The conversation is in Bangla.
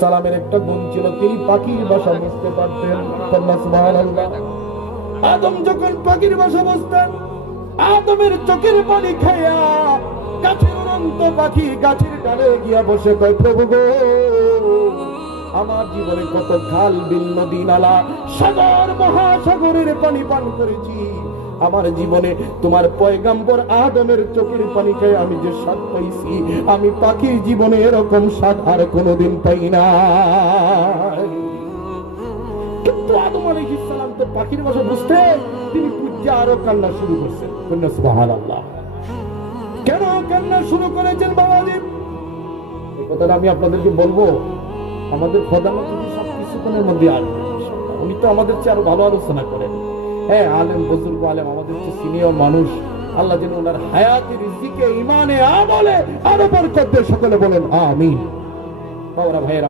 সালামের একটা গুণ ছিল, তিনি পাখির বাসা বুঝতে পারতেন। আদম যখন পাখির বাসা বুঝতেন, আদমের চোখের পানি খাইয়া গাছের উড়ন্ত পাখি গাছের ডালে গিয়া বসে কয়, প্রভু গো, আমার জীবনে কত খাল বিল নদী নালা সাগর মহাসাগরের পানি পান করেছি। আমার জীবনে তোমার পয়গাম্বর আদমের চোখের পানি খেয়ে আমি যে স্বাদ পাইছি, আমি পাখির জীবনে এরকম স্বাদ আর কোনোদিন পাই না কিন্তু আদম তো পাখির ভাষা বুঝতে তিনি পূজা আরও কান্না শুরু করছেন। কেন কান্না শুরু করেছেন বাবাজি? এই কথাটা আমি আপনাদেরকে বলব। আমাদের প্রধানমন্ত্রী সব কিছুক্ষণের মধ্যে আসবে উনি তো আমাদের চেয়ে আরও ভালো আলোচনা করেন। হ্যাঁ আলেম, বুজুর্গ আলেম, আমাদের তো সিনিয়র মানুষ, আল্লাহ যেন ওনার হায়াতি রিজিকে ইমানে আমলে আরও বরকত দিয়ে, সকলে বলেন, আমিন। বাবারা ভাইয়েরা